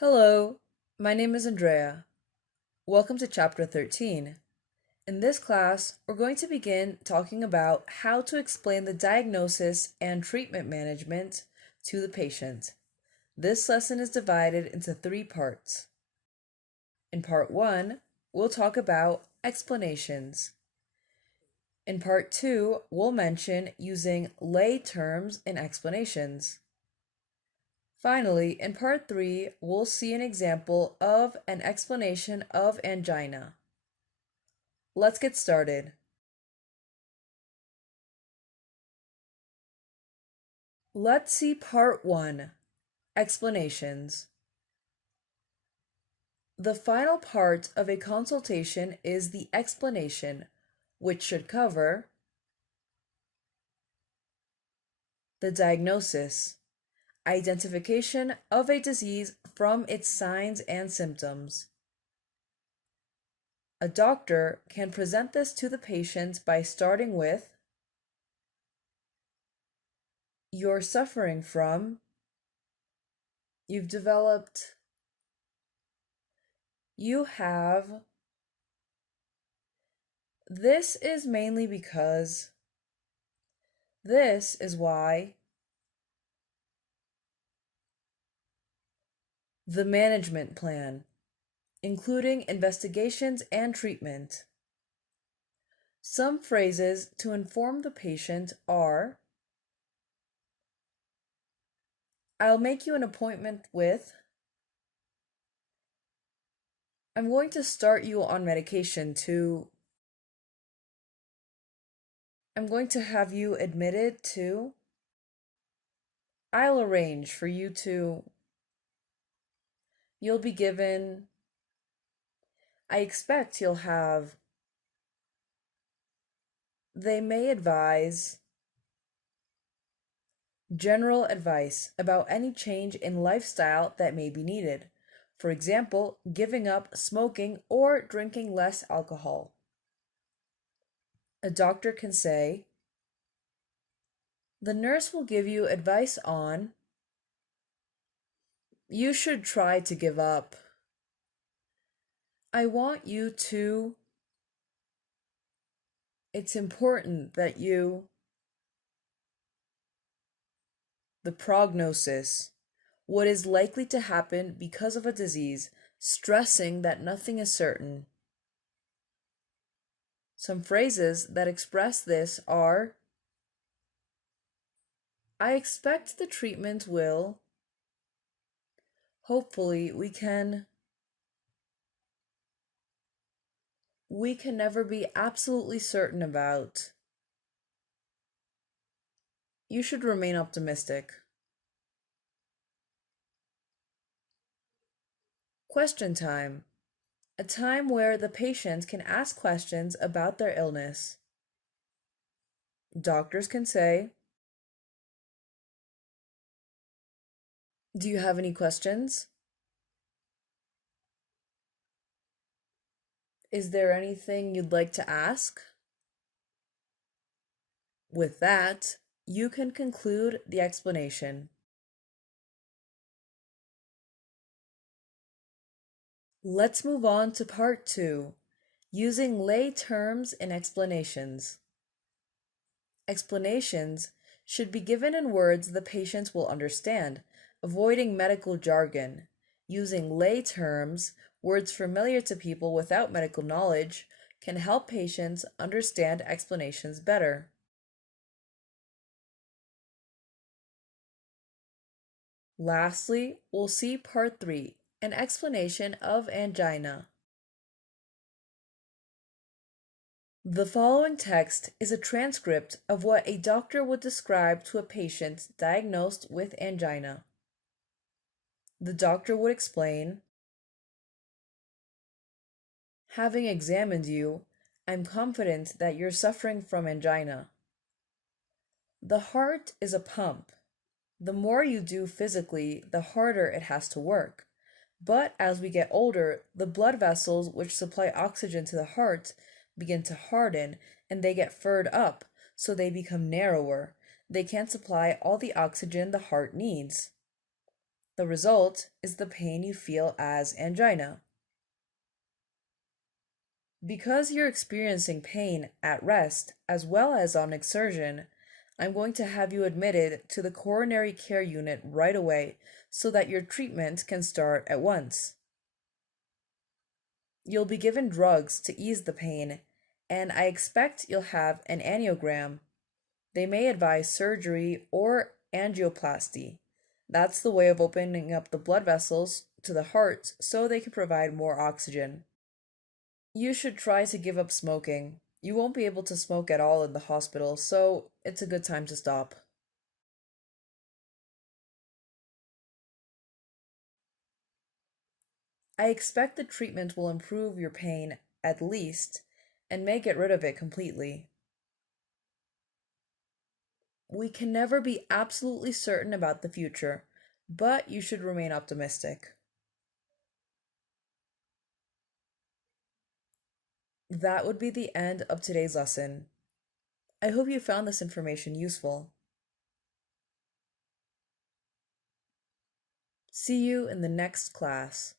Hello, my name is Andrea. Welcome to Chapter 13. In this class, we're going to begin talking about how to explain the diagnosis and treatment management to the patient. This lesson is divided into three parts. In part 1, we'll talk about explanations. In part 2, we'll mention using lay terms in explanations. Finally, in part 3, we'll see an example of an explanation of angina. Let's get started. Let's see part 1, explanations. The final part of a consultation is the explanation, which should cover the diagnosis, identification of a disease from its signs and symptoms. A doctor can present this to the patient by starting with, "You're suffering from," "You've developed," "You have." This is mainly because, this is why. The management plan, including investigations and treatment. Some phrases to inform the patient are, "I'll make you an appointment with," "I'm going to start you on medication to," "I'm going to have you admitted to," "I'll arrange for you to," "You'll be given," "I expect you'll have," "They may advise." General advice about any change in lifestyle that may be needed. For example, giving up smoking or drinking less alcohol. A doctor can say, "The nurse will give you advice on," "You should try to give up," "I want you to," "It's important that you." The prognosis, what is likely to happen because of a disease, stressing that nothing is certain. Some phrases that express this are, "I expect the treatment will," "Hopefully we can," "We can never be absolutely certain about," "You should remain optimistic." Question time, a time where the patient can ask questions about their illness. Doctors can say, "Do you have any questions?" "Is there anything you'd like to ask?" With that, you can conclude the explanation. Let's move on to part 2, using lay terms in explanations. Explanations should be given in words the patient will understand, avoiding medical jargon. Using lay terms, words familiar to people without medical knowledge, can help patients understand explanations better. Lastly, we'll see part 3, an explanation of angina. The following text is a transcript of what a doctor would describe to a patient diagnosed with angina. The doctor would explain, "Having examined you, I'm confident that you're suffering from angina. The heart is a pump. The more you do physically, the harder it has to work. But as we get older, the blood vessels which supply oxygen to the heart begin to harden and they get furred up, so they become narrower. They can't supply all the oxygen the heart needs. The result is the pain you feel as angina. Because you're experiencing pain at rest as well as on exertion, I'm going to have you admitted to the coronary care unit right away so that your treatment can start at once. You'll be given drugs to ease the pain, and I expect you'll have an angiogram. They may advise surgery or angioplasty. That's the way of opening up the blood vessels to the heart so they can provide more oxygen. You should try to give up smoking. You won't be able to smoke at all in the hospital, so it's a good time to stop. I expect the treatment will improve your pain at least and may get rid of it completely. We can never be absolutely certain about the future, but you should remain optimistic. That would be the end of today's lesson. I hope you found this information useful. See you in the next class.